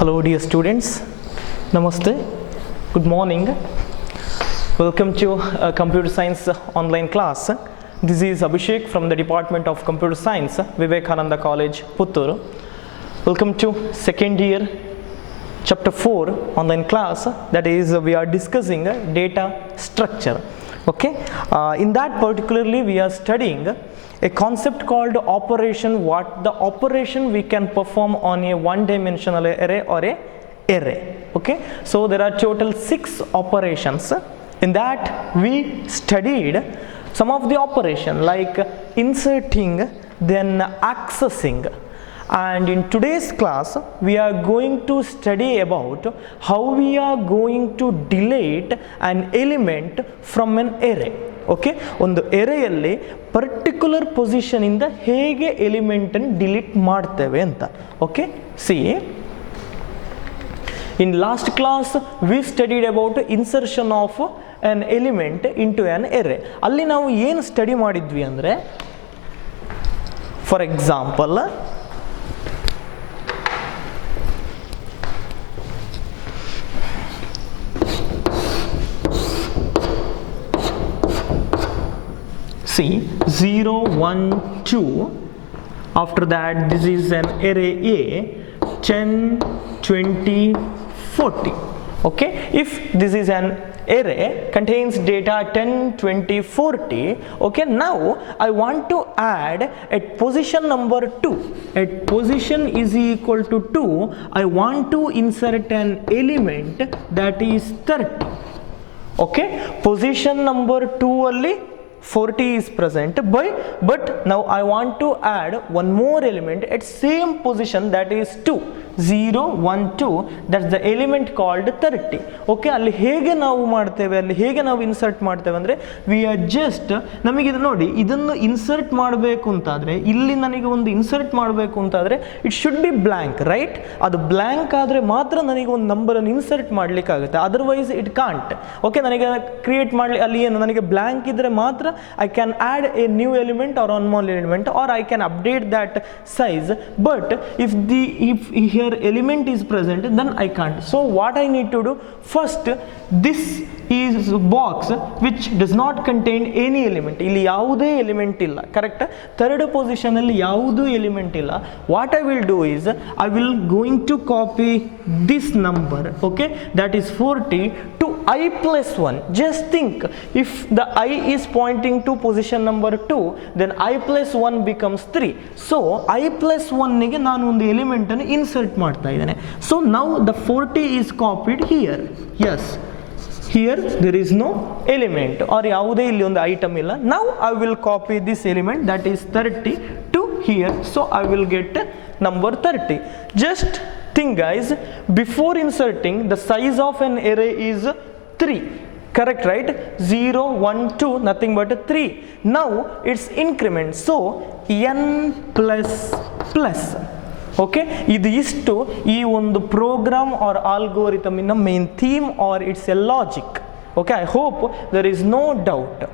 Hello dear students, Namaste, good morning, welcome to Computer Science online class. This is Abhishek from the Department of Computer Science, Vivekananda College, Puttur. Welcome to second year chapter 4 online class, that is we are discussing data structure. Okay, in that particularly we are studying a concept called operation, what the operation we can perform on a one-dimensional array or a array. Okay, so there are total 6 operations. In that we studied some of the operation like inserting, then accessing, and in today's class we are going to study about how we are going to delete an element from an array. Okay, ಒಂದು ಎರೆಯಲ್ಲಿ particular position ಇಂದ ಹೇಗೆ ಎಲಿಮೆಂಟ್ ಅನ್ನು ಡಿಲೀಟ್ ಮಾಡ್ತೇವೆ ಅಂತ. Okay, C in last class we studied about insertion of an element into an array. ಅಲ್ಲಿ ನಾವು ಏನು ಸ್ಟಡಿ ಮಾಡಿದ್ವಿ ಅಂದ್ರೆ, for example see 0 1 2, after that this is an array A 10 20 40. Okay, if this is an array contains data 10 20 40, okay, now I want to add at position number 2, at position is equal to 2, I want to insert an element that is 30. Okay, position number 2 only 40 is present, but now I want to add one more element at same position, that is 2 0 1 2, that's the element called 30. Okay, ಅಲ್ಲಿ ಹೇಗೆ ನಾವು ಮಾಡ್ತೇವೆ, ಅಲ್ಲಿ ಹೇಗೆ ನಾವು ಇನ್ಸರ್ಟ್ ಮಾಡ್ತೇವೆ ಅಂದರೆ, V are just ನಮಗೆ ಇದು ನೋಡಿ, ಇದನ್ನು ಇನ್ಸರ್ಟ್ ಮಾಡಬೇಕು ಅಂತಾದರೆ, ಇಲ್ಲಿ ನನಗೆ ಒಂದು ಇನ್ಸರ್ಟ್ ಮಾಡಬೇಕು ಅಂತಾದರೆ it should be blank, right? ಅದು ಬ್ಲ್ಯಾಂಕ್ ಆದರೆ ಮಾತ್ರ ನನಗೆ ಒಂದು ನಂಬರನ್ನು ಇನ್ಸರ್ಟ್ ಮಾಡಲಿಕ್ಕಾಗುತ್ತೆ, ಅದರ್ವೈಸ್ ಇಟ್ ಕಾಂಟ್. ಓಕೆ, ನನಗೆ ಕ್ರಿಯೇಟ್ ಮಾಡಲಿ ಅಲ್ಲಿ ಏನು ನನಗೆ ಬ್ಲ್ಯಾಂಕ್ ಇದ್ದರೆ ಮಾತ್ರ I can add a new element or one more element, or I can update that size, but if here element is present then I can't. So what I need to do, first this is box which does not contain any element, ಇಲ್ಲಿ ಯಾವುದೇ ಎಲಿಮೆಂಟ್ ಇಲ್ಲ, correct? Third position ಅಲ್ಲಿ ಯಾವುದೂ ಎಲಿಮೆಂಟ್ ಇಲ್ಲ. What I will do is I will going to copy this number, okay, that is 40 to I plus 1. just think, if the I is pointing to position number 2, then I plus 1 becomes 3. so I plus 1 ಗೆ ನಾನು ಒಂದು ಎಲಿಮೆಂಟ್ ಅನ್ನು ಇನ್ಸರ್ಟ್ ಮಾಡ್ತಾ ಇದ್ದೇನೆ. so now the 40 is copied here. yes, here there is no element or ಯಾವುದೇ ಇಲ್ಲಿ ಒಂದು ಐಟಮ್ ಇಲ್ಲ. now I will copy this element, that is 30 to here, so I will get number 30. just think guys, before inserting the size of an array is 3, correct, right? 0 1 2, nothing but 3. now it's increment, so n plus plus. Okay, ಇದು ಇಷ್ಟು ಈ ಒಂದು program or algorithm in main theme or it's a logic. Okay, I hope there is no doubt.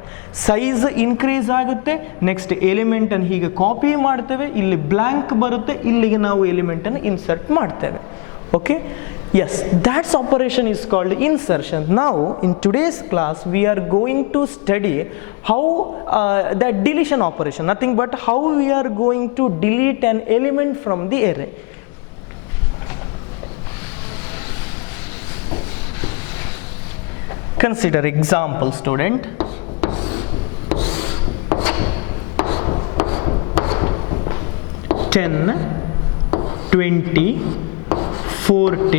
Size increase ಆಗುತ್ತೆ, next ಎಲಿಮೆಂಟನ್ನು ಹೀಗೆ copy ಮಾಡ್ತೇವೆ, ಇಲ್ಲಿ blank ಬರುತ್ತೆ, ಇಲ್ಲಿಗೆ ನಾವು ಎಲಿಮೆಂಟನ್ನು ಇನ್ಸರ್ಟ್ ಮಾಡ್ತೇವೆ. Okay, yes, that operation is called insertion. now in today's class we are going to study how that deletion operation, nothing but how we are going to delete an element from the array. Consider example, student. Ten 20 40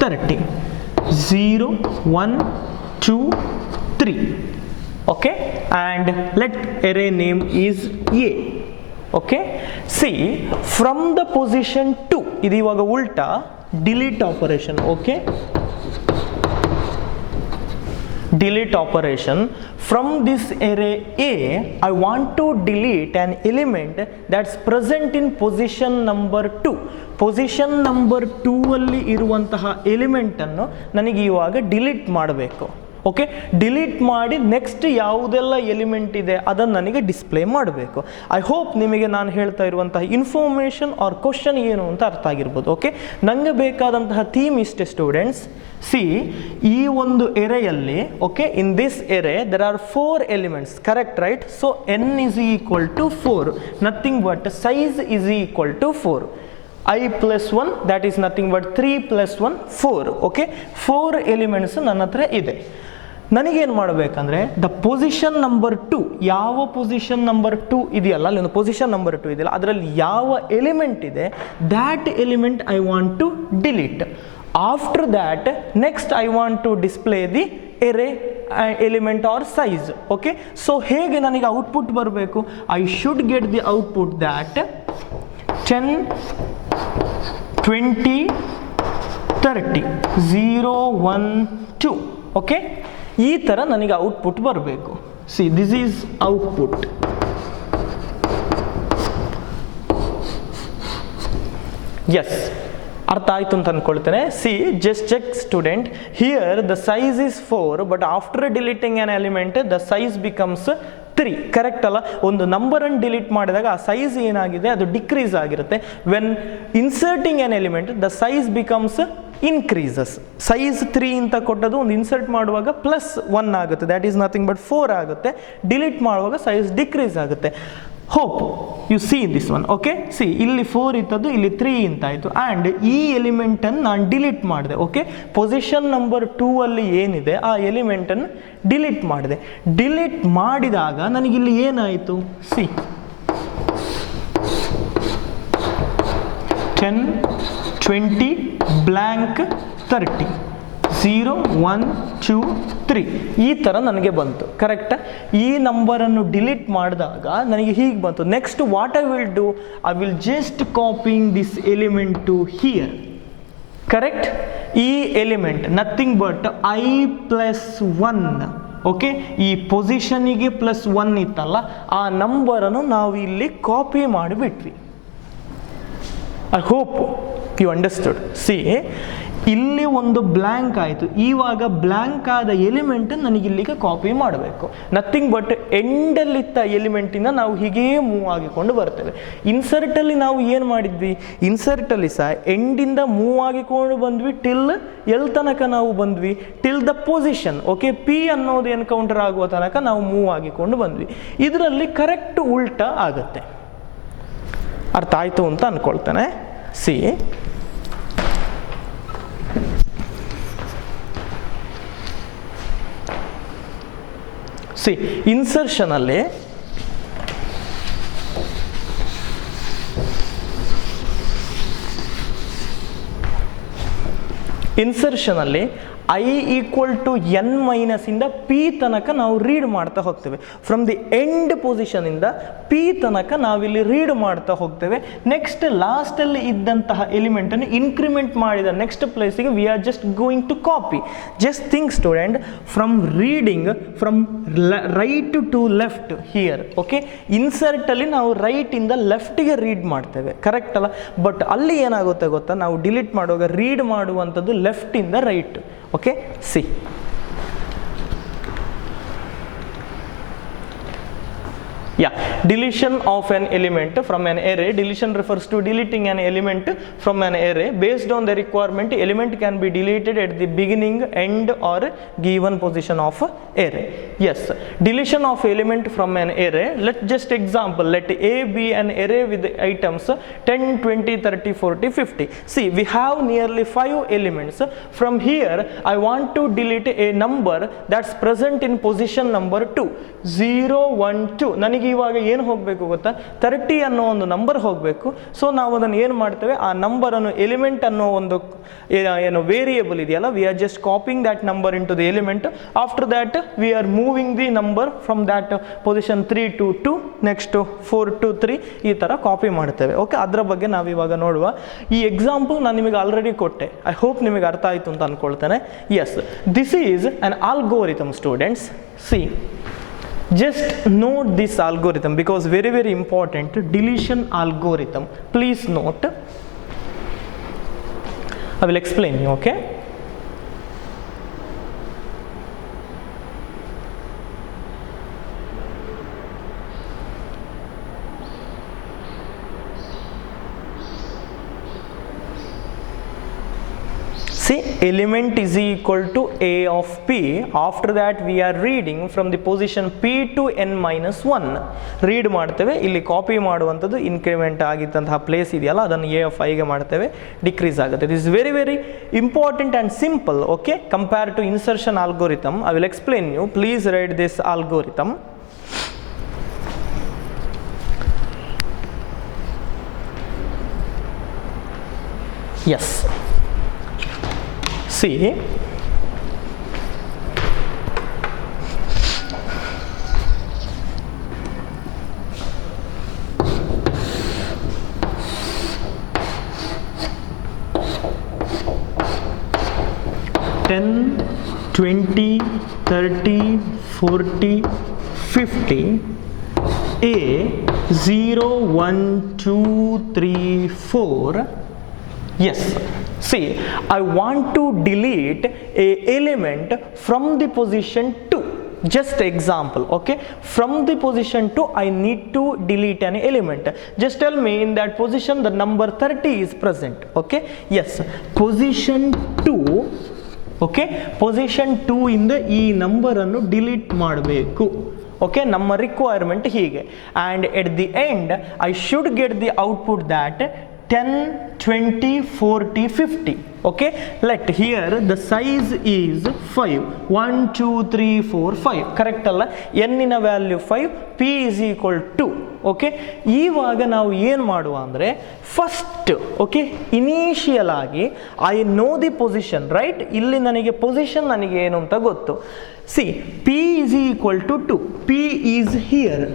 30 0 1 2 3. okay, and let array name is A. okay, see from the position 2, ಇದು ಇವಾಗ ಉಲ್ಟಾ delete operation. okay, delete operation from this array A, I want to delete an element that's present in position number 2. Position number 2 ಅಲ್ಲಿ ಇರುವಂತಹ ಎಲಿಮೆಂಟ್ ಅನ್ನು ನನಗೆ ಇವಾಗ ಡಿಲೀಟ್ ಮಾಡಬೇಕು. Okay, delete ಮಾಡಿ ನೆಕ್ಸ್ಟ್ ಯಾವುದೆಲ್ಲ ಎಲಿಮೆಂಟ್ ಇದೆ ಅದನ್ನು ನನಗೆ ಡಿಸ್ಪ್ಲೇ ಮಾಡಬೇಕು. ಐ ಹೋಪ್ ನಿಮಗೆ ನಾನು ಹೇಳ್ತಾ ಇರುವಂತಹ ಇನ್ಫಾರ್ಮೇಷನ್ ಆರ್ ಕ್ವಶನ್ ಏನು ಅಂತ ಅರ್ಥ ಆಗಿರ್ಬೋದು. ಓಕೆ, ನನಗೆ ಬೇಕಾದಂತಹ ಥೀಮ್ ಇಷ್ಟೇ ಸ್ಟೂಡೆಂಟ್ಸ್. ಸಿ, ಈ ಒಂದು ಎರೆಯಲ್ಲಿ, ಓಕೆ, ಇನ್ ದಿಸ್ ಎರೆ there are 4 elements, correct right? So n is equal to 4, nothing but size is equal to 4. I plus 1 that is nothing but 3 plus 1 4. ಓಕೆ, 4 ಎಲಿಮೆಂಟ್ಸ್ ನನ್ನ ಹತ್ರ ಇದೆ. ನನಗೇನು ಮಾಡಬೇಕಂದ್ರೆ ದ ಪೊಸಿಷನ್ ನಂಬರ್ 2, ಯಾವ ಪೊಸಿಷನ್ ನಂಬರ್ 2 ಇದೆಯಲ್ಲ, ಅಲ್ಲಿ ಪೊಸಿಷನ್ ನಂಬರ್ 2 ಇದೆಯಲ್ಲ, ಅದರಲ್ಲಿ ಯಾವ ಎಲಿಮೆಂಟ್ ಇದೆ that element I want to delete. After that next I want to display the array element or size. Okay, so ಹೇಗೆ ನನಗೆ ಔಟ್ಪುಟ್ ಬರಬೇಕು? I should get the output that 10, 20, 30, 0, 1, 2. Okay, ಈ ಥರ ನನಗೆ ಔಟ್ಪುಟ್ ಬರಬೇಕು. See, this is output. Yes, ಅರ್ಥ ಆಯಿತು ಅಂತ ಅಂದ್ಕೊಳ್ತೇನೆ. See, just check student, here the size is 4 but after deleting an element the size becomes 3. ಕರೆಕ್ಟ್ ಅಲ್ಲ? ಒಂದು ನಂಬರನ್ನು ಡಿಲೀಟ್ ಮಾಡಿದಾಗ ಆ ಸೈಜ್ ಏನಾಗಿದೆ ಅದು ಡಿಕ್ರೀಸ್ ಆಗಿರುತ್ತೆ. When inserting on element the size becomes increases. Size 3 ಅಂತ ಕೊಟ್ಟದು ಒಂದು ಇನ್ಸರ್ಟ್ ಮಾಡುವಾಗ +1 ಆಗುತ್ತೆ, ದ್ಯಾಟ್ ಈಸ್ ನಥಿಂಗ್ ಬಟ್ 4 ಆಗುತ್ತೆ. ಡಿಲೀಟ್ ಮಾಡುವಾಗ ಸೈಜ್ ಡಿಕ್ರೀಸ್ ಆಗುತ್ತೆ. Hope U see this one. Okay, C, ಇಲ್ಲಿ 4 ಇತ್ತದ್ದು ಇಲ್ಲಿ 3 ಅಂತ ಆಯಿತು. ಆ್ಯಂಡ್ ಈ ಎಲಿಮೆಂಟನ್ನು ನಾನು ಡಿಲೀಟ್ ಮಾಡಿದೆ. ಓಕೆ, ಪೊಸಿಷನ್ ನಂಬರ್ 2 ಅಲ್ಲಿ ಏನಿದೆ ಆ ಎಲಿಮೆಂಟನ್ನು ಡಿಲೀಟ್ ಮಾಡಿದೆ. ಡಿಲೀಟ್ ಮಾಡಿದಾಗ ನನಗಿಲ್ಲಿ ಏನಾಯಿತು? ಸಿ, 10, 20, ಬ್ಲ್ಯಾಂಕ್ 30, 0, 1, 2, 3 ಈ ಥರ ನನಗೆ ಬಂತು. ಕರೆಕ್ಟಾ? ಈ ನಂಬರನ್ನು ಡಿಲೀಟ್ ಮಾಡಿದಾಗ ನನಗೆ ಹೀಗೆ ಬಂತು. Next what I will do, I will just copying this element to here. Correct? ಈ element nothing but I plus 1. Okay, ಈ ಪೊಸಿಷನಿಗೆ +1 ಇತ್ತಲ್ಲ, ಆ ನಂಬರನ್ನು ನಾವು ಇಲ್ಲಿ ಕಾಪಿ ಮಾಡಿಬಿಟ್ವಿ. I hope you understood. See, ಇಲ್ಲಿ ಒಂದು ಬ್ಲ್ಯಾಂಕ್ ಆಯಿತು. ಇವಾಗ ಬ್ಲ್ಯಾಂಕ್ ಆದ ಎಲಿಮೆಂಟ್ ನನಗಿಲ್ಲಿಗೆ ಕಾಪಿ ಮಾಡಬೇಕು. ನಥಿಂಗ್ ಬಟ್ ಎಂಡಲ್ಲಿತ್ತ ಎಲಿಮೆಂಟಿಂದ ನಾವು ಹೀಗೇ ಮೂವ್ ಆಗಿಕೊಂಡು ಬರ್ತೇವೆ. ಇನ್ಸರ್ಟಲ್ಲಿ ನಾವು ಏನು ಮಾಡಿದ್ವಿ? ಇನ್ಸರ್ಟಲ್ಲಿ ಸಹ ಎಂಡಿಂದ ಮೂವ್ ಆಗಿಕೊಂಡು ಬಂದ್ವಿ ಟಿಲ್ ಎಲ್ ತನಕ ನಾವು ಬಂದ್ವಿ? Till the position. Okay, P ಅನ್ನೋದು ಎನ್ಕೌಂಟರ್ ಆಗುವ ತನಕ ನಾವು ಮೂವ್ ಆಗಿಕೊಂಡು ಬಂದ್ವಿ. ಇದರಲ್ಲಿ ಕರೆಕ್ಟ್ ಉಲ್ಟಾ ಆಗುತ್ತೆ. ಅರ್ಥ ಆಯಿತು ಅಂತ ಅಂದ್ಕೊಳ್ತೇನೆ. ಸಿ, ಇನ್ಸರ್ಷನಲ್ಲಿ I equal to n minus ಇಂದ P ತನಕ ನಾವು ರೀಡ್ ಮಾಡ್ತಾ ಹೋಗ್ತೇವೆ. ಫ್ರಮ್ ದಿ ಎಂಡ್ ಪೊಸಿಷನ್ ಇಂದ P ತನಕ ನಾವಿಲ್ಲಿ ರೀಡ್ ಮಾಡ್ತಾ ಹೋಗ್ತೇವೆ. ನೆಕ್ಸ್ಟ್ ಲಾಸ್ಟಲ್ಲಿ ಇದ್ದಂತಹ ಎಲಿಮೆಂಟನ್ನು ಇನ್ಕ್ರಿಮೆಂಟ್ ಮಾಡಿದ ನೆಕ್ಸ್ಟ್ ಪ್ಲೇಸಿಗೆ we are just going to copy. Just think student, from reading from right to left here. Okay, ಇನ್ಸರ್ಟಲ್ಲಿ ನಾವು ರೈಟಿಂದ ಲೆಫ್ಟಿಗೆ ರೀಡ್ ಮಾಡ್ತೇವೆ. ಕರೆಕ್ಟ್ ಅಲ್ಲ? ಬಟ್ ಅಲ್ಲಿ ಏನಾಗುತ್ತೆ ಗೊತ್ತಾ, ನಾವು ಡಿಲೀಟ್ ಮಾಡುವಾಗ ರೀಡ್ ಮಾಡುವಂಥದ್ದು ಲೆಫ್ಟಿಂದ right. Okay, see. Yeah, deletion of an element from an array. Deletion refers to deleting an element from an array. Based on the requirement, element can be deleted at the beginning, end or given position of array. Yes, deletion of element from an array. Let's just example, let A be an array with the items 10, 20, 30, 40, 50. See, we have nearly 5 elements. From here, I want to delete a number that's present in position number 2, 0, 1, 2. ನನಗೆ ಇವಾಗ ಏನು ಹೋಗಬೇಕು ಗೊತ್ತಾ, 30 ಅನ್ನೋ ಒಂದು ನಂಬರ್ ಹೋಗಬೇಕು. ಸೊ ನಾವು ಅದನ್ನು ಏನು ಮಾಡ್ತೇವೆ, ಆ ನಂಬರನ್ನು ಎಲಿಮೆಂಟ್ ಅನ್ನೋ ಒಂದು ಏನು ವೇರಿಯೇಬಲ್ ಇದೆಯಲ್ಲ, we are just copying that number in to the element. After that we are moving the number from that position 3 to 2, next 4 to 3 ಈ ಥರ ಕಾಪಿ ಮಾಡ್ತೇವೆ. ಓಕೆ, ಅದರ ಬಗ್ಗೆ ನಾವು ಇವಾಗ ನೋಡುವ. ಈ ಎಕ್ಸಾಂಪಲ್ ನಾನು ನಿಮಗೆ ಆಲ್ರೆಡಿ ಕೊಟ್ಟೆ. ಐ ಹೋಪ್ ನಿಮಗೆ ಅರ್ಥ ಆಯಿತು ಅಂತ ಅಂದ್ಕೊಳ್ತೇನೆ. Yes, this is an algorithm students. See, just note this algorithm because very very important. Deletion algorithm, please note. I will explain you. Okay, See, element is equal to a of p. After that we are reading from the position p to n minus 1. ರೀಡ್ ಮಾಡ್ತೇವೆ, ಇಲ್ಲಿ ಕಾಪಿ ಮಾಡುವಂಥದ್ದು ಇನ್ಕ್ರಿಮೆಂಟ್ ಆಗಿದ್ದಂತಹ ಪ್ಲೇಸ್ ಇದೆಯಲ್ಲ ಅದನ್ನು a of i ಗೆ ಮಾಡ್ತೇವೆ, decrease ಆಗುತ್ತೆ. This is very very important and simple, okay, compare to insertion algorithm. I will explain you. Please write this algorithm. Yes. See, ten, 20, 30, 40, 50, A 0, 1, 2, 3, 4. Yes, see, I want to delete a element from the position 2. Just example, okay, from the position 2 I need to delete an element. Just tell me in that position the number 30 is present, okay. Yes, position 2, okay, position 2 ಇಂದ ಈ ನಂಬರ್ ಅನ್ನು ಡಿಲೀಟ್ ಮಾಡಬೇಕು. ಓಕೆ, ನಮ್ಮ ರಿಕ್ವೈರ್ಮೆಂಟ್ ಹೀಗೆ. And at the end I should get the output that 10, 20, 40, 50. Okay, let here the size is 5. 1, 2, 3, 4, 5. Correct ಅಲ್ಲ? n ಇನ ವ್ಯಾಲ್ಯೂ 5, p is equal to. Okay, ಇವಾಗ ನಾವು ಏನು ಮಾಡುವ ಅಂದರೆ ಫಸ್ಟ್, ಓಕೆ, ಇನಿಷಿಯಲ್ ಆಗಿ I know the position, right? ಇಲ್ಲಿ ನನಗೆ ಪೊಸಿಷನ್ ನನಗೆ ಏನು ಅಂತ ಗೊತ್ತು. C, p is equal to 2. p is here.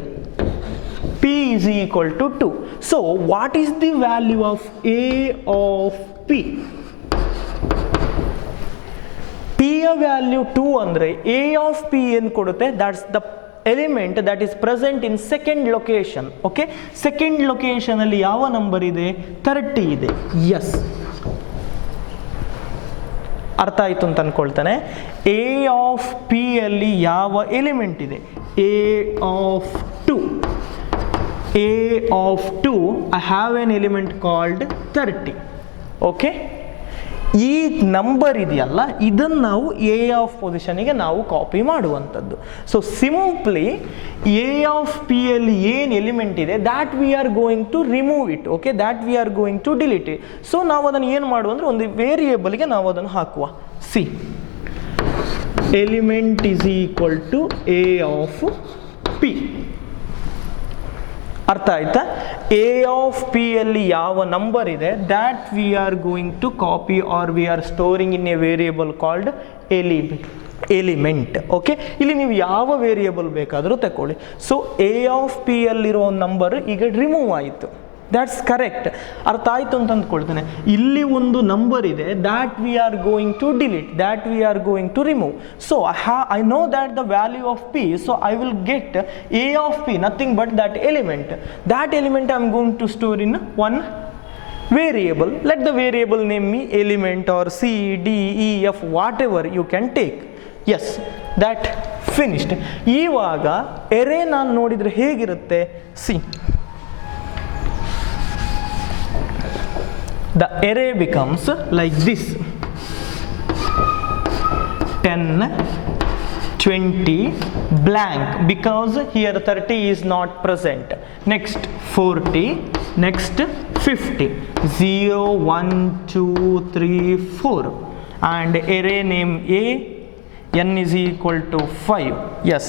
p is equal to 2. So what is the value of a of p? p ಯ ವ್ಯಾಲ್ಯೂ 2 ಅಂದರೆ a of p ಏನು ಕೊಡುತ್ತೆ? that's the element that is present in second location. okay, second location ಅಲ್ಲಿ ಯಾವ number ಇದೆ? 30 ಇದೆ. yes, ಅರ್ಥ ಆಯಿತು ಅಂತ ಅನ್ಕೊಳ್ತಾನೆ. a of p ಅಲ್ಲಿ ಯಾವ ಎಲಿಮೆಂಟ್ ಇದೆ? a of 2. a of 2, I have an element called 30. Okay, ಈ ನಂಬರ್ ಇದೆಯಲ್ಲ ಇದನ್ನು ನಾವು a ಆಫ್ ಪೊಸಿಷನಿಗೆ ನಾವು ಕಾಪಿ ಮಾಡುವಂಥದ್ದು. So simply a of p ಅಲ್ಲಿ ಏನು ಎಲಿಮೆಂಟ್ ಇದೆ that we are going to remove it. Okay, that we are going to delete it. So ನಾವು ಅದನ್ನು ಏನು ಮಾಡುವ ಅಂದರೆ ಒಂದು ವೇರಿಯೇಬಲ್ಗೆ ನಾವು ಅದನ್ನು ಹಾಕುವ. See, element is equal to a of p. ಅರ್ಥ ಆಯ್ತಾ? a ಆಫ್ p ಅಲ್ಲಿ ಯಾವ ನಂಬರ್ ಇದೆ that we are going to copy or we are storing in a variable called element. Okay, ಇಲ್ಲಿ ನೀವು ಯಾವ ವೇರಿಯೇಬಲ್ ಬೇಕಾದರೂ ತಗೊಳ್ಳಿ. ಸೊ a ಆಫ್ p ಅಲ್ಲಿರೋ ನಂಬರ್ ಈಗ ರಿಮೂವ್ ಆಯಿತು. That's correct. ಅರ್ಥ ಆಯಿತು ಅಂತ ಅಂದ್ಕೊಳ್ತೇನೆ. ಇಲ್ಲಿ ಒಂದು ನಂಬರ್ ಇದೆ that we are going to delete, that we are going to remove. So I know that the value of p, so I will get a of p, nothing but that element. That element I am going to store in one variable. Let the variable name me element or c, d, e, f, whatever you can take. yes, that finished. ಇವಾಗ ಎರೆ ನಾನು ನೋಡಿದರೆ ಹೇಗಿರುತ್ತೆ? C, the array becomes like this: 10, 20, blank, because here 30 is not present. Next 40, next 50, 0, 1, 2, 3, 4, and array name a, n is equal to 5. yes,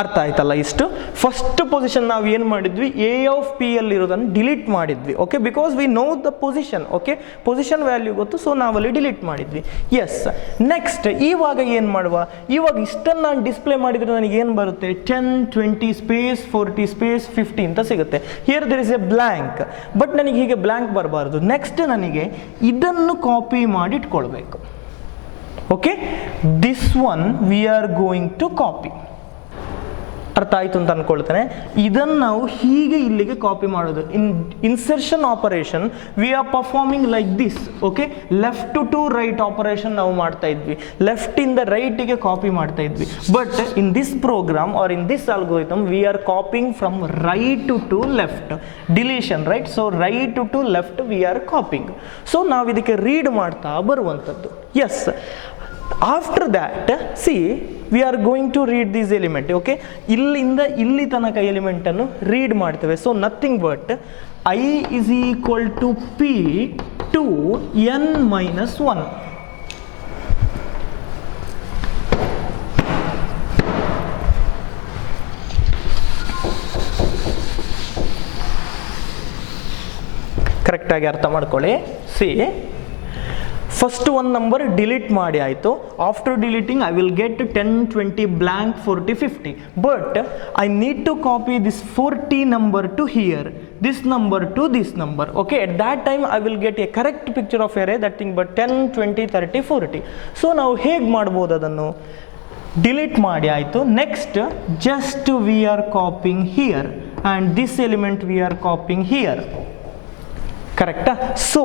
ಅರ್ಥ ಆಯ್ತಲ್ಲ? ಇಷ್ಟು first position ನಾವು ಏನು ಮಾಡಿದ್ವಿ? a ಆಫ್ p ಅಲ್ಲಿರೋದನ್ನು ಡಿಲೀಟ್ ಮಾಡಿದ್ವಿ. Okay, because we know the position. Okay, position value ಗೊತ್ತು, ಸೊ ನಾವಲ್ಲಿ ಡಿಲೀಟ್ ಮಾಡಿದ್ವಿ. ಎಸ್, ನೆಕ್ಸ್ಟ್ ಇವಾಗ ಏನು ಮಾಡುವ? ಇವಾಗ ಇಷ್ಟನ್ನು ನಾನು ಡಿಸ್ಪ್ಲೇ ಮಾಡಿದರೆ ನನಗೆ ಏನು ಬರುತ್ತೆ? 10, 20 ಸ್ಪೇಸ್ 40 ಸ್ಪೇಸ್ 50 ಅಂತ ಸಿಗುತ್ತೆ. Here there is a blank, but ನನಗೆ ಹೀಗೆ ಬ್ಲ್ಯಾಂಕ್ ಬರಬಾರ್ದು. ನೆಕ್ಸ್ಟ್ ನನಗೆ ಇದನ್ನು ಕಾಪಿ ಮಾಡಿ ಇಟ್ಕೊಳ್ಬೇಕು. Okay, this one we are going to copy. ಅರ್ಥ ಆಯಿತು ಅಂತ ಅಂದ್ಕೊಳ್ತೇನೆ. ಇದನ್ನು ನಾವು ಹೀಗೆ ಇಲ್ಲಿಗೆ ಕಾಪಿ ಮಾಡೋದು. Insertion operation we are performing like this. Okay, left to right operation ನಾವು ಮಾಡ್ತಾ ಇದ್ವಿ, ಲೆಫ್ಟಿಂದ ರೈಟಿಗೆ ಕಾಪಿ ಮಾಡ್ತಾ ಇದ್ವಿ. But in this program or in this algorithm we are copying from right to left, deletion right. So right to left we are copying. So ನಾವು ಇದಕ್ಕೆ read ಮಾಡ್ತಾ ಬರುವಂಥದ್ದು. Yes, after that see we are going to read this element. Okay, ಇಲ್ಲಿಂದ ಇಲ್ಲಿ ತನಕ ಎಲಿಮೆಂಟನ್ನು ರೀಡ್ ಮಾಡ್ತೇವೆ. So nothing but i is equal to p to n minus 1. ಕರೆಕ್ಟಾಗಿ ಅರ್ಥ ಮಾಡ್ಕೊಳ್ಳಿ. ಸಿ, ಫಸ್ಟ್ ಒಂದು ನಂಬರ್ ಡಿಲೀಟ್ ಮಾಡಿ ಆಯಿತು. After deleting I will get 10, 20, blank, 40, 50. But I need to copy this 40 number to here, this number to this number. Okay, at that time I will get a correct picture of array, that thing, but 10, 20, 30, 40. So ನಾವು ಹೇಗೆ ಮಾಡ್ಬೋದು ಅದನ್ನು? ಡಿಲೀಟ್ ಮಾಡಿ ಆಯಿತು. Next just we are copying here and this element V are copying here. ಕರೆಕ್ಟಾ? ಸೊ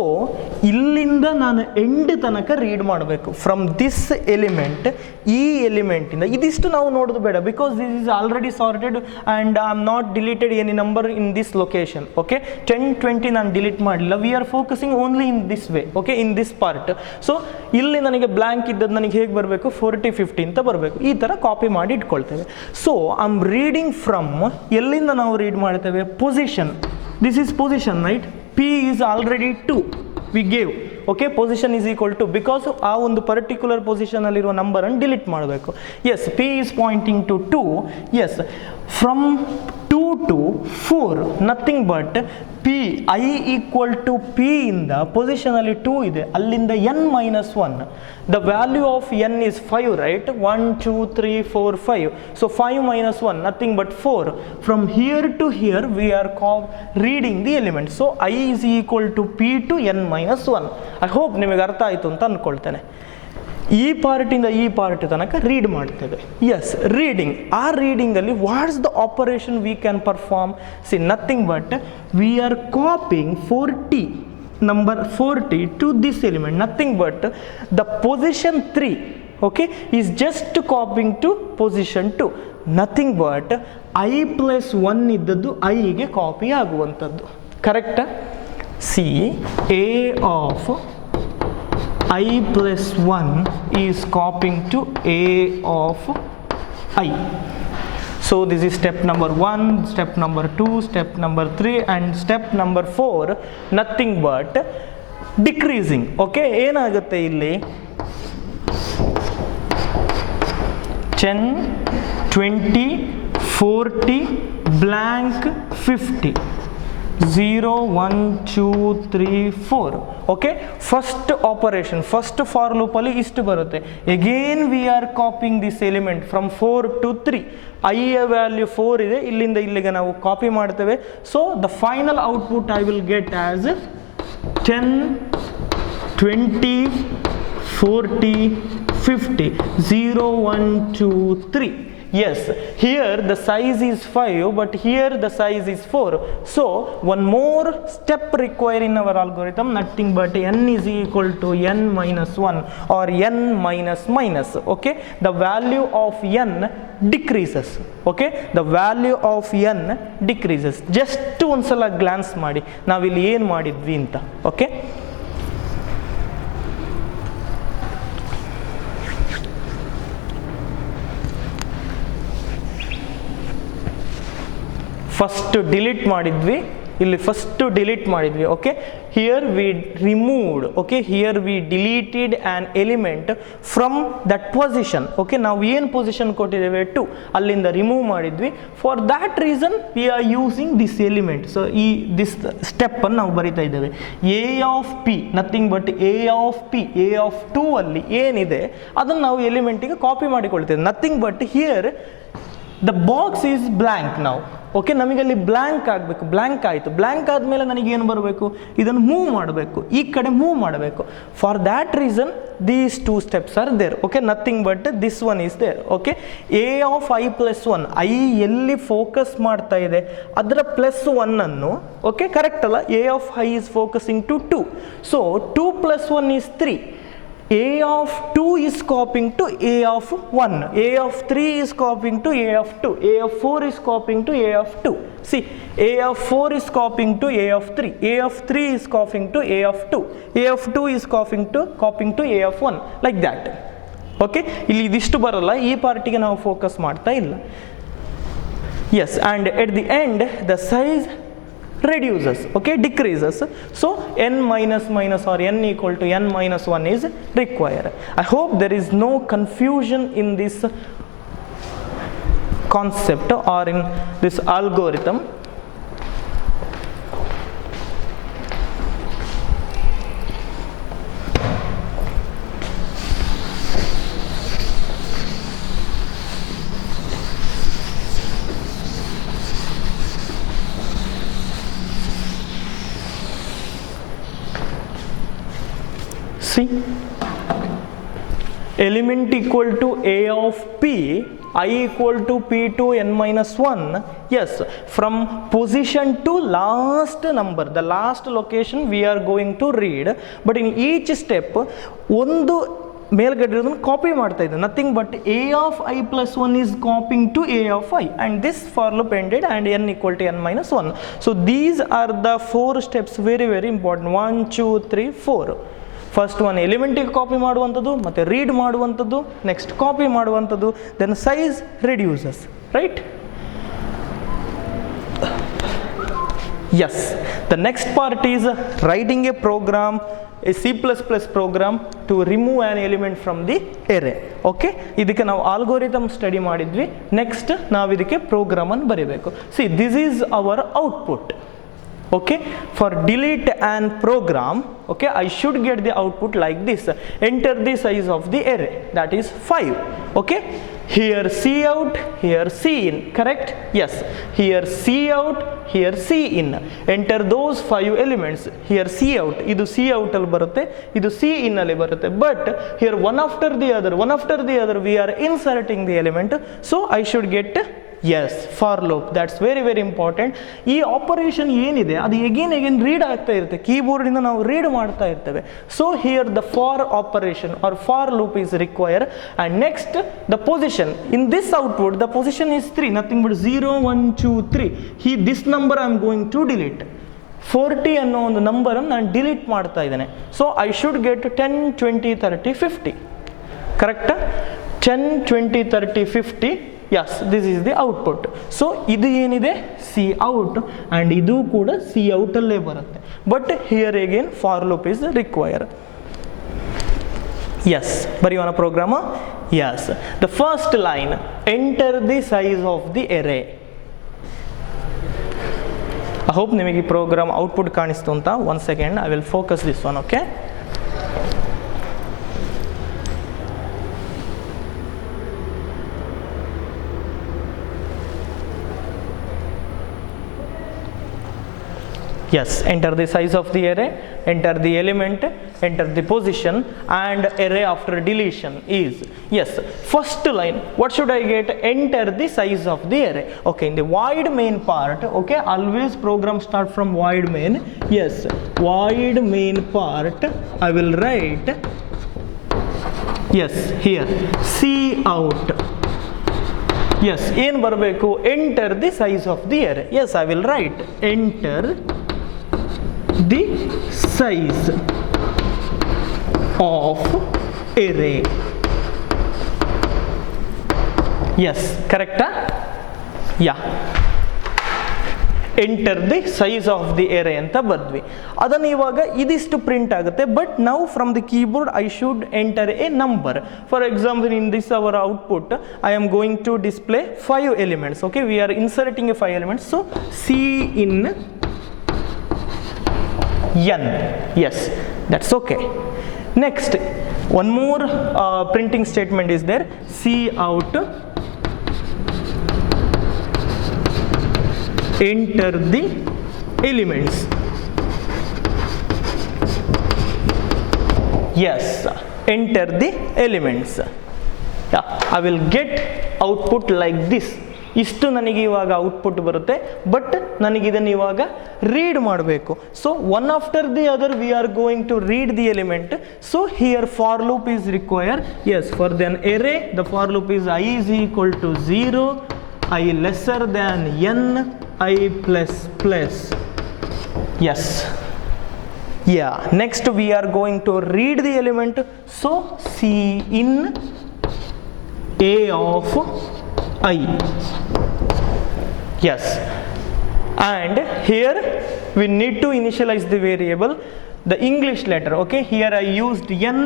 ಇಲ್ಲಿಂದ ನಾನು ಎಂಡ್ ತನಕ ರೀಡ್ ಮಾಡಬೇಕು. ಫ್ರಮ್ ದಿಸ್ ಎಲಿಮೆಂಟ್, ಈ ಎಲಿಮೆಂಟಿಂದ ಇದಿಷ್ಟು ನಾವು ನೋಡೋದು ಬೇಡ, because this is already sorted and I am not deleted any number in this location. Okay, 10, 20 ನಾನು ಡಿಲೀಟ್ ಮಾಡಲಿಲ್ಲ. We are focusing only in this way. Okay, in this part. So ಇಲ್ಲಿ ನನಗೆ ಬ್ಲ್ಯಾಂಕ್ ಇದ್ದದ್ದು ನನಗೆ ಹೇಗೆ ಬರಬೇಕು? 40, 50 ಅಂತ ಬರಬೇಕು. ಈ ಥರ ಕಾಪಿ ಮಾಡಿ ಇಟ್ಕೊಳ್ತೇವೆ. So I am reading from, ಎಲ್ಲಿಂದ ನಾವು ರೀಡ್ ಮಾಡ್ತೇವೆ? Position. This is position right. P is already 2 we gave. Okay, position is equal to, because ಆ ಒಂದು ಪರ್ಟಿಕ್ಯುಲರ್ ಪೊಸಿಷನ್ ಅಲ್ಲಿರುವ ನಂಬರನ್ನು ಡಿಲೀಟ್ ಮಾಡಬೇಕು. Yes, P is pointing to 2. Yes, from 2 to 4 nothing but P, I equal to P ಇಂದ ಪೊಸಿಷನಲ್ಲಿ 2 ಇದೆ, ಅಲ್ಲಿಂದ n minus 1. The value of n is 5, right? 1, 2, 3, 4, 5. So 5 minus 1, nothing but 4. From here to here, we are reading the element. So I is equal to P to n minus 1. I hope ನಿಮಗೆ ಅರ್ಥ ಆಯಿತು ಅಂತ ಅಂದ್ಕೊಳ್ತೇನೆ. ಈ ಪಾರ್ಟಿಂದ ಈ ಪಾರ್ಟ್ ತನಕ ರೀಡ್ ಮಾಡ್ತೇವೆ. Yes, reading. ಆ ರೀಡಿಂಗಲ್ಲಿ what's the operation we can perform? See, nothing but we are copying 40 number 40 to this element, nothing but the position 3, okay, is just copying to position 2, nothing but I plus 1 ಇದ್ದದ್ದು I ಗೆ ಕಾಪಿ ಆಗುವಂಥದ್ದು. ಕರೆಕ್ಟಾ? C, A of I plus 1 is copying to A of I. So this is step number 1, step number 2, step number 3 and step number 4, nothing but decreasing. Okay, ಏನಾಗುತ್ತೆ ಇಲ್ಲಿ? 10, 20, 40, blank, 50. 0, 1, 2, 3, 4. Okay, first operation, first for ಲೂಪಲ್ಲಿ ಇಷ್ಟು ಬರುತ್ತೆ. Again we are copying this element from 4 to 3. I value 4 ಇದೆ, ಇಲ್ಲಿಂದ ಇಲ್ಲಿಗೆ ನಾವು copy ಮಾಡ್ತೇವೆ. So the final output I will get as 10, 20, 40, 50, 0, 1, 2, 3. Yes, here the size is 5, but here the size is 4. So one more step required in our algorithm, nothing but n is equal to n minus 1 or n minus minus. Okay, the value of n decreases. Okay, the value of n decreases. Just ಒಂದ್ಸಲ glance ಮಾಡಿ ನಾವಿಲ್ಲಿ ಏನು ಮಾಡಿದ್ವಿ ಅಂತ. Okay, first delete ಮಾಡಿದ್ವಿ, ಇಲ್ಲಿ first delete ಮಾಡಿದ್ವಿ. Okay, here we removed. Okay, here we deleted an element from that position. Okay, ನಾವು ಏನು ಪೊಸಿಷನ್ ಕೊಟ್ಟಿದ್ದೇವೆ 2, ಅಲ್ಲಿಂದ ರಿಮೂವ್ ಮಾಡಿದ್ವಿ. For that reason we are using this element. So ಈ ದಿಸ್ ಸ್ಟೆಪ್ಪನ್ನು ನಾವು ಬರಿತಾ ಇದ್ದೇವೆ. A of P, nothing but A of P, A of 2 ಅಲ್ಲಿ ಏನಿದೆ ಅದನ್ನು ನಾವು ಎಲಿಮೆಂಟಿಗೆ ಕಾಪಿ ಮಾಡಿಕೊಳ್ತೇವೆ. Nothing but here the box is blank now. Okay, ನಮಗಲ್ಲಿ ಬ್ಲ್ಯಾಂಕ್ ಆಗಬೇಕು, ಬ್ಲ್ಯಾಂಕ್ ಆಯಿತು. ಬ್ಲ್ಯಾಂಕ್ ಆದಮೇಲೆ ನನಗೇನು ಬರಬೇಕು, ಇದನ್ನು ಮೂವ್ ಮಾಡಬೇಕು, ಈ ಕಡೆ ಮೂವ್ ಮಾಡಬೇಕು. For that reason these 2 steps are there. Okay, nothing but this one is there. Okay, A of I plus 1, I ಎಲ್ಲಿ ಫೋಕಸ್ ಮಾಡ್ತಾ ಇದೆ ಅದರ ಪ್ಲಸ್ 1 ಅನ್ನು, ಓಕೆ ಕರೆಕ್ಟ್ ಅಲ್ಲ, A of I is focusing to 2. So 2 + 1 is 3. A of 2 is copying to A of 1. A of 3 is copying to A of 2. A of 4 is copying to A of 2. See, A of 4 is copying to A of 3. A of 3 is copying to A of 2. A of 2 is copying to A of 1. Like that. Okay? ಇಲ್ಲಿ ಇದಿಷ್ಟು ಬರಲ್ಲ, ಈ ಪಾರ್ಟಿಗೆ ನಾವು ಫೋಕಸ್ ಮಾಡ್ತಾ ಇಲ್ಲ. Yes, and at the end the size reduces, okay, decreases. So n minus minus or n equal to n minus 1 is required. I hope there is no confusion in this concept or in this algorithm. See, element equal to A of P, I equal to P to n minus 1. Yes, from position to last number, the last location we are going to read, but in each step ಒಂದು ಮೇಲ್ಗಡೆ ಇರೋದನ್ನು ಕಾಪಿ ಮಾಡ್ತಾ ಇದೆ. Nothing but A of I plus 1 is copying to A of I, and this for loop ended and n equal to n minus 1. So these are the 4 steps, very very important. 1 2 3 4. First one ಎಲಿಮೆಂಟಿಗೆ copy ಮಾಡುವಂಥದ್ದು, ಮತ್ತು read ಮಾಡುವಂಥದ್ದು, next copy ಮಾಡುವಂಥದ್ದು, then size reduces, right? Yes, the next part is writing a program, a C++ program to remove an element from the array. Okay, ಇದಕ್ಕೆ ನಾವು algorithm study ಮಾಡಿದ್ವಿ. ನೆಕ್ಸ್ಟ್ ನಾವು ಇದಕ್ಕೆ ಪ್ರೋಗ್ರಾಮನ್ನು ಬರೀಬೇಕು. C, this is our output. Okay, for delete an program, okay, I should get the output like this. Enter the size of the array, that is 5. Okay, here C out, here C in, correct? Yes, here C out, here C in. Enter those 5 elements. Here C out, idu C out alli barutte, idu C in alli barutte, but here one after the other we are inserting the element, so I should get, yes, for loop. That's very very important. ಈ ಆಪರೇಷನ್ ಏನಿದೆ ಅದು again read ಆಗ್ತಾ ಇರುತ್ತೆ, ಕೀಬೋರ್ಡಿಂದ ನಾವು read ಮಾಡ್ತಾ ಇರ್ತೇವೆ. So here the for operation or for loop is require. And next the position in this output, the position is 3, nothing but 0 1 2 3. This number I am going to delete. 40 ಅನ್ನೋ ಒಂದು ನಂಬರನ್ನು ನಾನು ಡಿಲೀಟ್ ಮಾಡ್ತಾ ಇದ್ದೇನೆ. So I should get 10 20 30 50. ಕರೆಕ್ಟಾ? 10 20 30 50. Yes, this is the output. So ಇದು ಏನಿದೆ C out, and ಇದು ಕೂಡ C out ಅಲ್ಲೇ ಬರುತ್ತೆ. But here again for loop is required. Yes, ಬರೆಯೋಣ ಪ್ರೋಗ್ರಾಮ. Yes, the first line, enter the size of the array. I hope ನಿಮಗೆ ಈ ಪ್ರೋಗ್ರಾಮ್ ಔಟ್ಪುಟ್ ಕಾಣಿಸ್ತು ಅಂತ. 1 second, I will focus this one, okay? Yes, enter the size of the array, enter the element, enter the position, and array after deletion is, yes, first line, what should I get? Enter the size of the array. Okay, in the void main part, okay, always program start from void main. Yes, void main part, I will write, yes, here C out. Yes, ಏನು ಬರಬೇಕು? Enter the size of the array. Yes, I will write enter the size of array. Yes, correct? Yeah, enter the size of the ಎರೆ ಅಂತ ಬರ್ದ್ವಿ. ಅದನ್ನು ಇವಾಗ ಇದಿಷ್ಟು ಪ್ರಿಂಟ್ ಆಗುತ್ತೆ. But ನಾವು from the keyboard I should enter a number. For example, in this our output I am going to display 5 elements. Okay, we are inserting a 5 elements. So cin n. Yes, that's okay. Next, one more printing statement is there. C out enter the elements. Yes, enter the elements. Yeah, I will get output like this. ಇಷ್ಟು ನನಗೆ ಇವಾಗ ಔಟ್ಪುಟ್ ಬರುತ್ತೆ, ಬಟ್ ನನಗೆ ಇದನ್ನು ಇವಾಗ read ಮಾಡಬೇಕು. So one after the other we are going to read the element. So here for loop is require. Yes, for then are the for loop is I is equal to 0, I lesser than n, I plus plus. Yes. Yeah, next we are going to read the element. So C in A of I. Yes, and here we need to initialize the variable, the English letter. Okay, here I used n,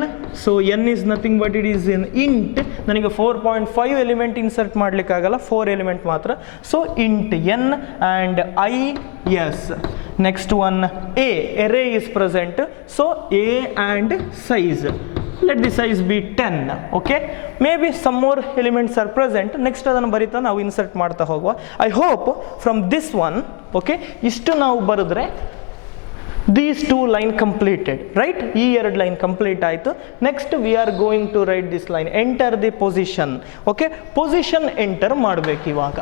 so n is nothing but it is an int. ನನಗೆ 4.5 element insert ಮಾಡ್ಲಿಕ್ಕೆ ಆಗಲ್ಲ, 4 ಎಲಿಮೆಂಟ್ ಮಾತ್ರ. So int n and I. Yes, next one a, array is present, so a and size, let the size be 10. Okay, maybe some more elements are present, next ಅದನ್ನು ಬರಿತಾ ನಾವು ಇನ್ಸರ್ಟ್ ಮಾಡ್ತಾ ಹೋಗುವ. I hope from this one, okay, ಇಷ್ಟು ನಾವು ಬರೆದ್ರೆ these two line completed, right? ಈ ಎರಡು ಲೈನ್ ಕಂಪ್ಲೀಟ್ ಆಯಿತು. Next we are going to write this line, enter the position. Okay, position enter ಮಾಡಬೇಕು ಇವಾಗ.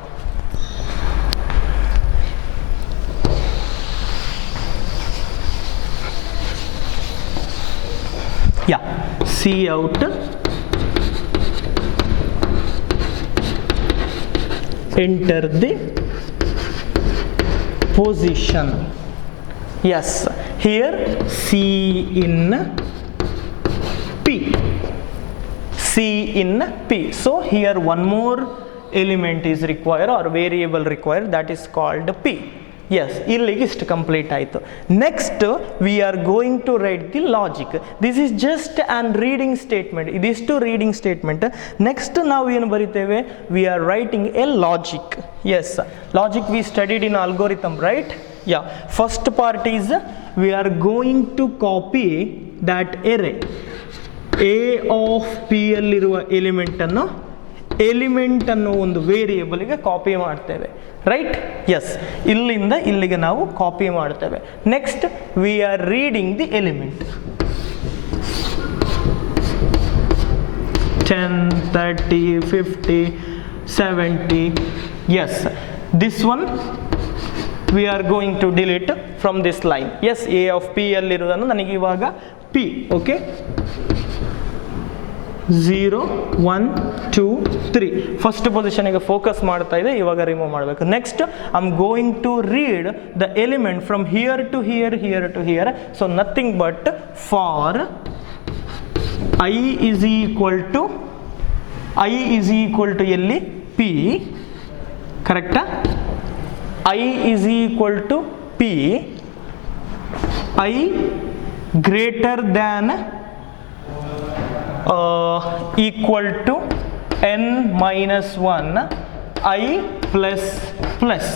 Yeah, C out enter the position. Yes, here C in P, C in P. So here one more element is required or variable required, that is called P. Yes, illige istu complete ಆಯಿತು. Next we are going to write the logic. This is just an reading statement. ಇದಿಷ್ಟು reading statement. Next ನಾವು ಏನು ಬರಿತೇವೆ, we are writing a logic. Yes, logic we studied in algorithm, right? Yeah, first part is we are going to copy that array A of P ಅಲ್ಲಿರುವ ಎಲಿಮೆಂಟ್ ಅನ್ನು ಒಂದು ವೇರಿಯೇಬಲ್ಗೆ ಕಾಪಿ ಮಾಡ್ತೇವೆ, right? S, ಇಲ್ಲಿಂದ ಇಲ್ಲಿಗೆ ನಾವು ಕಾಪಿ ಮಾಡ್ತೇವೆ. Next we R reading the element. 10, 30, 50, 70. Yes, this one we are going to delete from this line. Yes, A of P ಅಲ್ಲಿರುವುದನ್ನು ನನಗೆ ಇವಾಗ P, okay, 0, 1, 2, 3 ಫಸ್ಟ್ ಪೊಸಿಷನ್ಗೆ ಫೋಕಸ್ ಮಾಡ್ತಾ ಇದೆ, ಇವಾಗ ರಿಮೂವ್ ಮಾಡಬೇಕು. Next I am going to read the element from here to here, here to here. So nothing but for I is equal to ಎಲ್ಲಿ P, ಕರೆಕ್ಟಾ? I is equal to P, I greater than equal to n minus 1, I plus plus.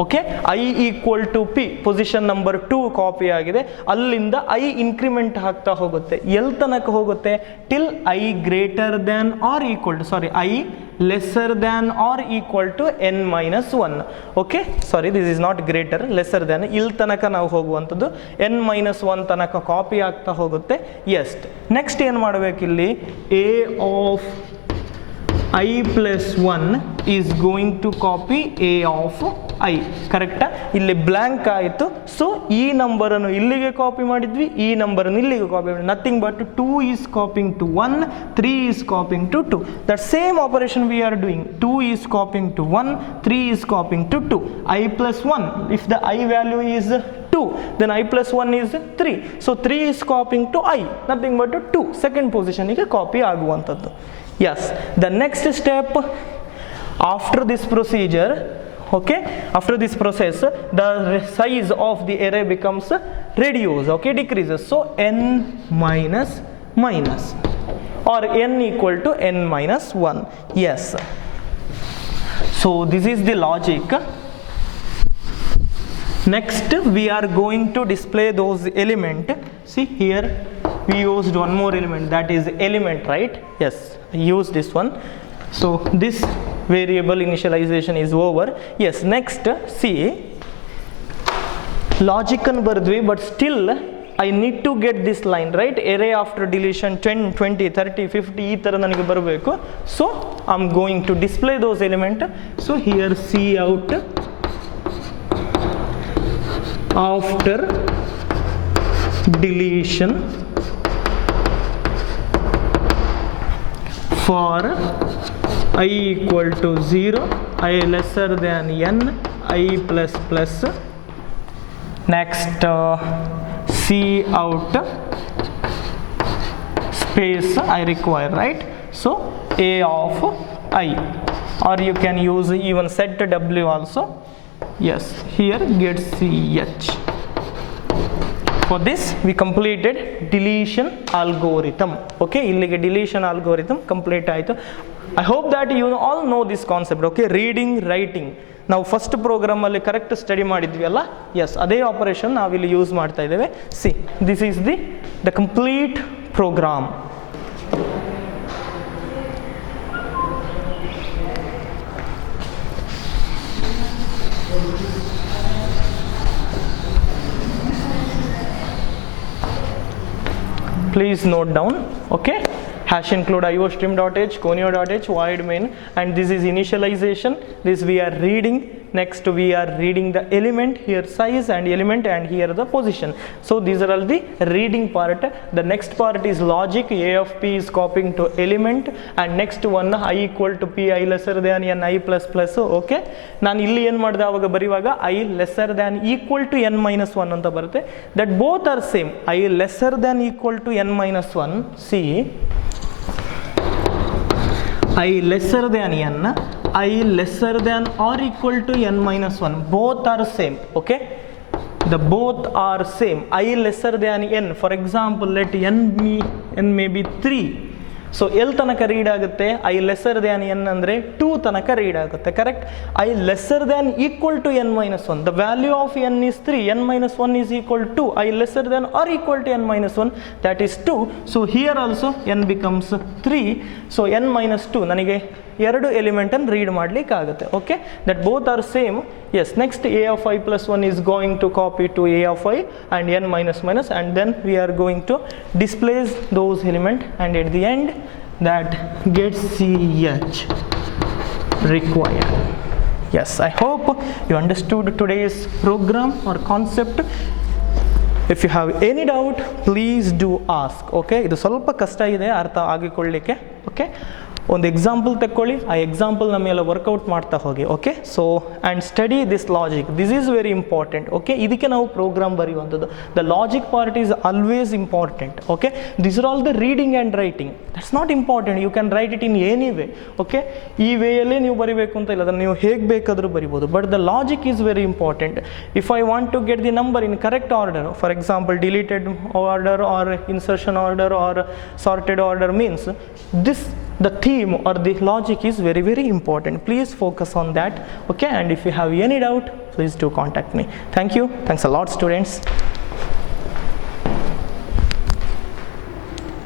Okay, I equal to P, position number 2 copy ಆಗಿದೆ. ಅಲ್ಲಿಂದ I increment ಆಗ್ತಾ ಹೋಗುತ್ತೆ. ಎಲ್ಲಿ ತನಕ ಹೋಗುತ್ತೆ? Till I greater than or equal to, sorry, I lesser than or equal to n minus 1. Okay, sorry, this is not greater, lesser than. ಇಲ್ಲಿ ತನಕ ನಾವು ಹೋಗುವಂಥದ್ದು n minus 1 ತನಕ ಕಾಪಿ ಆಗ್ತಾ ಹೋಗುತ್ತೆ. ಎಸ್, ನೆಕ್ಸ್ಟ್ ಏನು ಮಾಡಬೇಕಿಲ್ಲಿ? A of I plus 1 is going to copy A of I, ಕರೆಕ್ಟಾ? ಇಲ್ಲಿ ಬ್ಲ್ಯಾಂಕ್ ಆಯಿತು. ಸೊ ಈ ನಂಬರನ್ನು ಇಲ್ಲಿಗೆ ಕಾಪಿ ಮಾಡಿದ್ವಿ, ಈ ನಂಬರನ್ನು ಇಲ್ಲಿಗೆ ಕಾಪಿ ಮಾಡಿ, nothing but 2 is copying to 1, 3 is copying to 2. That same operation we are doing. 2 is copying to 1, 3 is copying to 2. I plus 1, if the I value is 2, then I plus 1 is 3. So 3 is copying to I, nothing but 2, second ಪೊಸಿಷನ್ಗೆ copy ಆಗುವಂಥದ್ದು. Yes, the next step after this procedure, okay, after this process, the size of the array becomes reduced, okay, decreases. So n minus minus, or n equal to n minus 1. Yes, so this is the logic. Next we are going to display those element. See here we used one more element, that is element, right? Yes, I use this one. So this variable initialization is over. Yes, next see Logic and bardvi, but still I need to get this line, right? Array after deletion 10, 20, 30, 50 ee ತರ ನನಗೆ ಬರಬೇಕು. So I'm going to display those element. So here C out after deletion for I equal to 0, I lesser than n, I plus plus. Next C out space I require, right? So A of I, or you can use even set W also. Yes, here get CH. For this we completed deletion algorithm. Okay, illige deletion algorithm complete ಆಯಿತು. I hope that you all know this concept. Okay, reading, writing. ನಾವು first ಪ್ರೋಗ್ರಾಮಲ್ಲಿ correct study ಮಾಡಿದ್ವಿ ಅಲ್ಲ, yes ಅದೇ operation ನಾವಿಲ್ಲಿ use ಮಾಡ್ತಾ ಇದ್ದೇವೆ. See, this is the complete program. Please note down, okay? Hash include iostream.h, conio.h, void main, and this is initialization. This we are reading. Next we are reading the element, here size and element, and here the position. So these are all the reading part. The next part is logic. A of p is copying to element, and next one I equal to p, I lesser than n, I plus plus. Okay, ನಾನು ಇಲ್ಲಿ ಏನು ಮಾಡಿದೆ ಆವಾಗ ಬರೆಯುವಾಗ I lesser than equal to n minus 1 ಅಂತ ಬರುತ್ತೆ. That both are same. I lesser than equal to n minus 1. See, I lesser than n, I lesser than or equal to n minus 1, both are same. Okay, the both are same. I lesser than n, for example let n may be 3. So ಎಲ್ ತನಕ read ಆಗುತ್ತೆ? I lesser than n ಅಂದರೆ 2 ತನಕ read ಆಗುತ್ತೆ, correct? I lesser than equal to n minus 1, the value of n is 3, n minus 1 is equal to I lesser than or equal to n minus 1, that is 2. So here also n becomes 3. So n minus 2 ನನಗೆ 2 ಎಲಿಮೆಂಟನ್ನು read ಮಾಡಲಿಕ್ಕೆ ಆಗುತ್ತೆ. Okay, that both are same. Yes, next A of I plus 1 is going to copy to A of I and n minus minus, and then we are going to displace those element, and at the end that gets CH required. Yes, I hope you understood today's program or concept. If you have any doubt, please do ask. Okay, ಇದು ಸ್ವಲ್ಪ ಕಷ್ಟ ಇದೆ ಅರ್ಥ ಆಗಿಕೊಳ್ಳಿಕ್ಕೆ. ಓಕೆ, ಒಂದು ಎಕ್ಸಾಂಪಲ್ ತಗೊಳ್ಳಿ, ಆ ಎಕ್ಸಾಂಪಲ್ನ ಮೇಲೆ ವರ್ಕೌಟ್ ಮಾಡ್ತಾ ಹೋಗಿ. Okay, so and study this logic, this is very important. Okay, ಇದಕ್ಕೆ ನಾವು ಪ್ರೋಗ್ರಾಮ್ ಬರೆಯುವಂಥದ್ದು. The logic part is always important. Okay, this are all the reading and writing, that's not important. You can write it in any way. Okay, ಈ ವೇಯಲ್ಲೇ ನೀವು ಬರಿಬೇಕು ಅಂತ ಇಲ್ಲ, ಅದನ್ನು ನೀವು ಹೇಗೆ ಬೇಕಾದರೂ ಬರಿಬೋದು. But the logic is very important. If I want to get the number in correct order, for example deleted order or insertion order or sorted order means this, the theme or the logic is very very important. Please focus on that. Okay, and if you have any doubt, please do contact me. Thank you. Thanks a lot, students.